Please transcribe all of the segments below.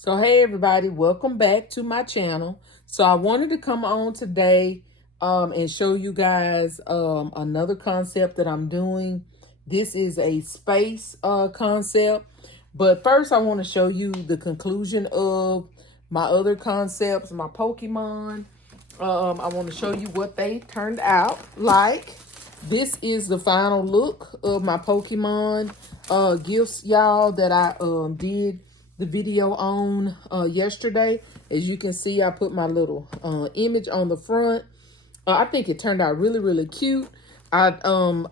So hey everybody, welcome back to my channel. So I wanted to come on today and show you guys another concept that I'm doing. This is a space concept, but first I want to show you the conclusion of my other concepts, my Pokemon. I want to show you what they turned out like. This is the final look of my Pokemon gifts, y'all, that I did the video on yesterday. As you can see, I put my little image on the front. I think it turned out really, really cute. I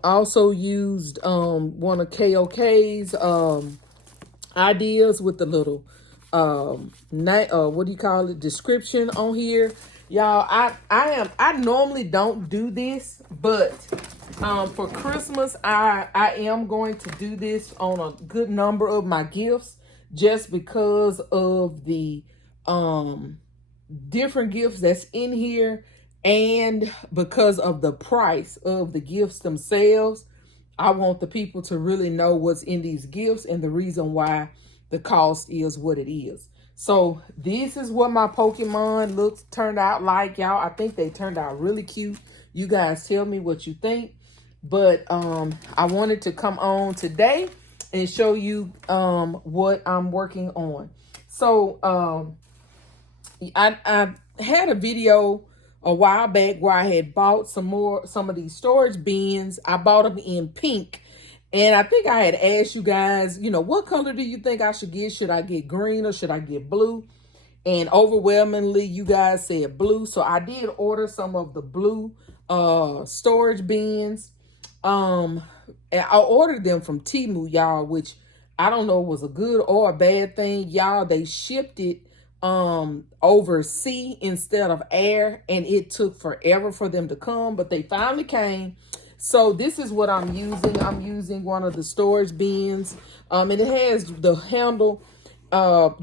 also used one of KOK's ideas with the little what do you call it, description on here. Y'all, I normally don't do this, but for Christmas I am going to do this on a good number of my gifts, just because of the different gifts that's in here, and because of the price of the gifts themselves. I want the people to really know what's in these gifts and the reason why the cost is what it is. So this is what my Pokemon turned out like, y'all. I think they turned out really cute. You guys tell me what you think. But I wanted to come on today and show you what I'm working on. So I had a video a while back where I had bought some of these storage bins. I bought them in pink. And I think I had asked you guys, what color do you think I should get? Should I get green or should I get blue? And overwhelmingly, you guys said blue. So I did order some of the blue storage bins. And I ordered them from Temu, y'all, which I don't know was a good or a bad thing. Y'all, they shipped it over sea instead of air, and it took forever for them to come, but they finally came. So this is what I'm using. I'm using one of the storage bins, and it has the handle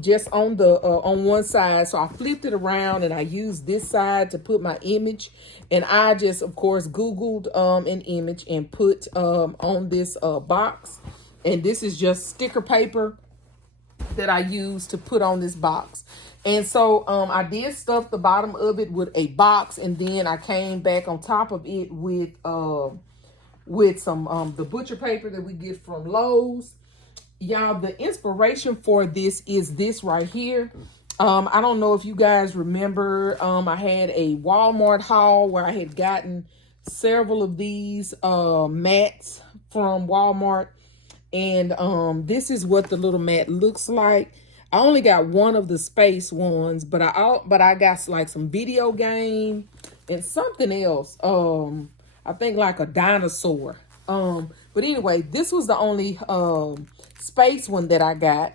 just on the on one side. So I flipped it around and I used this side to put my image, and I just of course Googled an image and put on this box. And this is just sticker paper that I used to put on this box. And so I did stuff the bottom of it with a box, and then I came back on top of it with some the butcher paper that we get from Lowe's. Y'all, the inspiration for this is this right here. I don't know if you guys remember, I had a Walmart haul where I had gotten several of these mats from Walmart. And this is what the little mat looks like. I only got one of the space ones, but I got like some video game and something else. I think like a dinosaur. But anyway, this was the only space one that I got.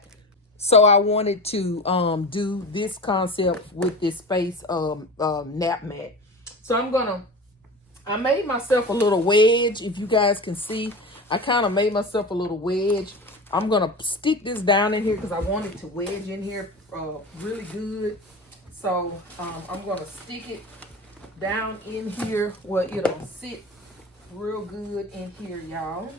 So I wanted to do this concept with this space nap mat. So I made myself a little wedge. If you guys can see, I kind of made myself a little wedge. I'm going to stick this down in here because I want it to wedge in here really good. So I'm going to stick it down in here where it'll sit real good in here, y'all.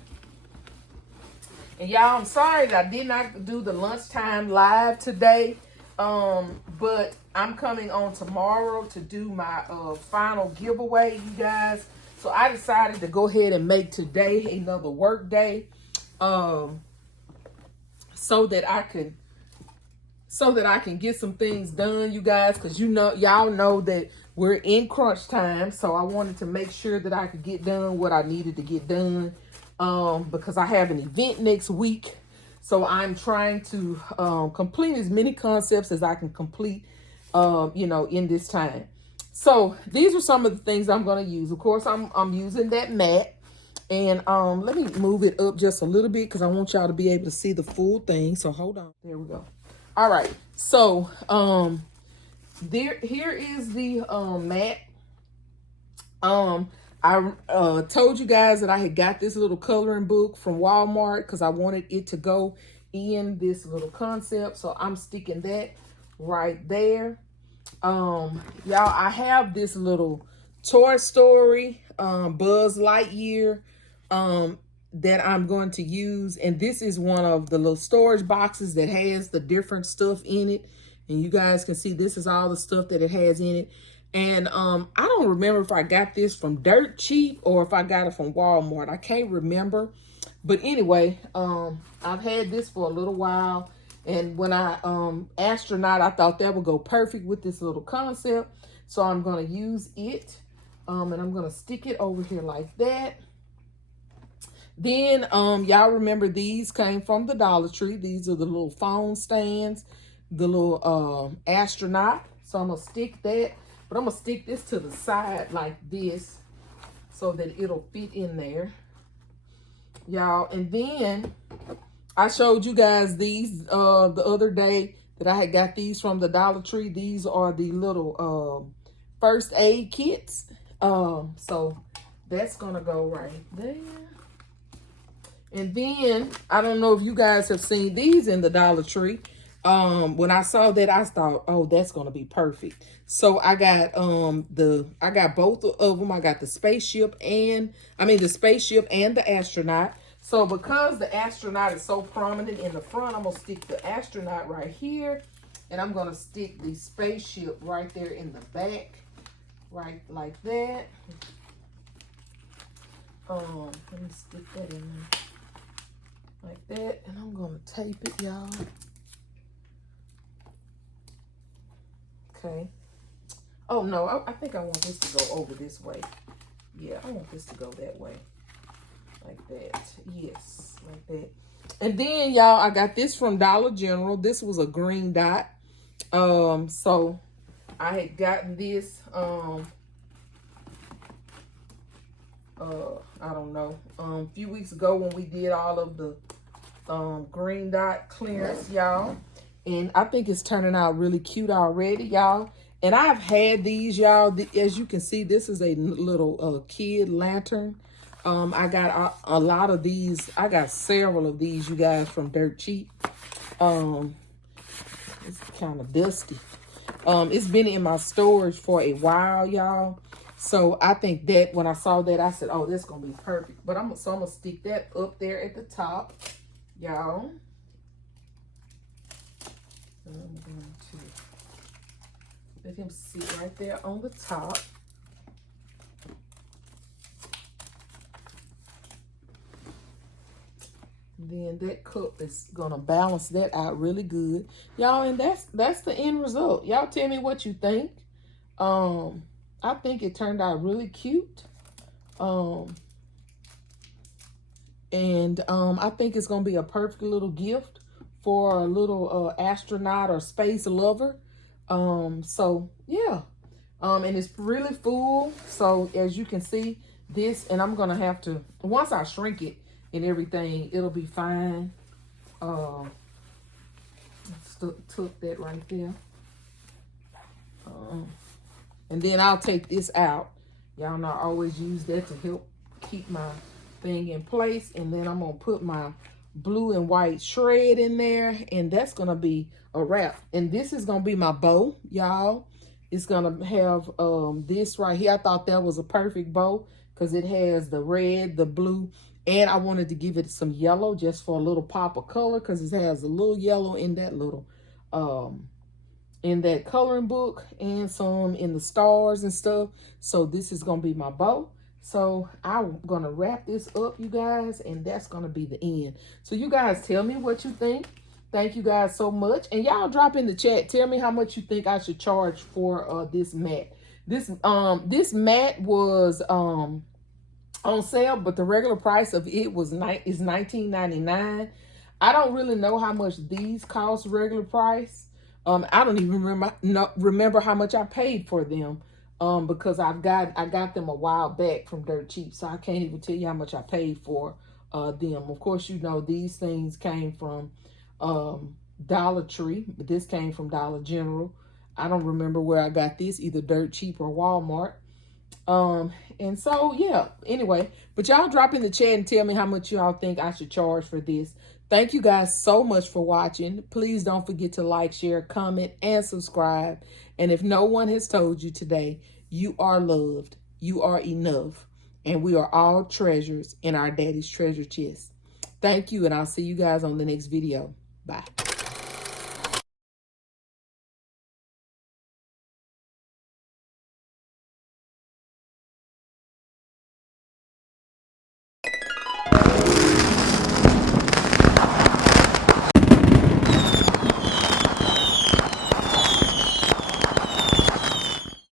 And y'all, I'm sorry that I did not do the lunchtime live today. But I'm coming on tomorrow to do my final giveaway, you guys. So I decided to go ahead and make today another work day, so that I can get some things done, you guys, because y'all know that we're in crunch time. So I wanted to make sure that I could get done what I needed to get done, because I have an event next week. So I'm trying to complete as many concepts as I can complete, in this time. So these are some of the things I'm going to use. Of course, I'm using that mat. And let me move it up just a little bit because I want y'all to be able to see the full thing. So hold on. There we go. All right. So here is the mat. I told you guys that I had got this little coloring book from Walmart because I wanted it to go in this little concept. So I'm sticking that right there. Y'all, I have this little Toy Story Buzz Lightyear that I'm going to use, and this is one of the little storage boxes that has the different stuff in it. And you guys can see this is all the stuff that it has in it. And I don't remember if I got this from Dirt Cheap or if I got it from Walmart. I can't remember. But anyway, I've had this for a little while. And when I Astronaut, I thought that would go perfect with this little concept. So I'm going to use it. And I'm going to stick it over here like that. Then y'all remember these came from the Dollar Tree. These are the little phone stands, the little Astronaut. So I'm going to stick that. But I'm going to stick this to the side like this so that it'll fit in there. Y'all, and then I showed you guys these the other day that I had got these from the Dollar Tree. These are the little first aid kits. So that's going to go right there. And then, I don't know if you guys have seen these in the Dollar Tree. When I saw that, I thought, oh, that's going to be perfect. So I got I got both of them. I got the spaceship and the astronaut. So because the astronaut is so prominent in the front, I'm going to stick the astronaut right here. And I'm going to stick the spaceship right there in the back. Right like that. Let me stick that in there. Like that, and I'm gonna tape it, y'all. Okay. Oh no, I think I want this to go over this way. Yeah, I want this to go that way. Like that. Yes, like that. And then y'all, I got this from Dollar General. This was a green dot. So I had gotten this I don't know, a few weeks ago when we did all of the green dot clearance, y'all. And I think it's turning out really cute already, y'all. And I've had these, y'all. As you can see, this is a little kid lantern. I got a lot of these. I got several of these, you guys, from Dirt Cheap. It's kind of dusty. It's been in my storage for a while, y'all. So I think that when I saw that, I said, oh, that's going to be perfect. But I'm going to stick that up there at the top, y'all. I'm going to let him sit right there on the top. Then that cup is going to balance that out really good. Y'all, and that's the end result. Y'all tell me what you think. I think it turned out really cute. I think it's going to be a perfect little gift for a little astronaut or space lover. So, yeah. And it's really full. So, as you can see, this, and I'm going to have to, once I shrink it and everything, it'll be fine. Took that right there. And then I'll take this out. Y'all know I always use that to help keep my thing in place. And then I'm going to put my blue and white shred in there. And that's going to be a wrap. And this is going to be my bow, y'all. It's going to have this right here. I thought that was a perfect bow because it has the red, the blue. And I wanted to give it some yellow just for a little pop of color because it has a little yellow in that little in that coloring book and some in the stars and stuff. So this is gonna be my bow. So I'm gonna wrap this up, you guys, and that's gonna be the end. So you guys tell me what you think. Thank you guys so much. And y'all drop in the chat, tell me how much you think I should charge for this mat. This mat was on sale, but the regular price of it was $19.99. I don't really know how much these cost regular price. I don't even remember how much I paid for them because I got them a while back from Dirt Cheap, so I can't even tell you how much I paid for them. Of course, you know these things came from Dollar Tree, but this came from Dollar General. I don't remember where I got this, either Dirt Cheap or Walmart. And so, yeah, anyway, but y'all drop in the chat and tell me how much y'all think I should charge for this. Thank you guys so much for watching. Please don't forget to like, share, comment, and subscribe. And if no one has told you today, you are loved. You are enough. And we are all treasures in our daddy's treasure chest. Thank you, and I'll see you guys on the next video. Bye.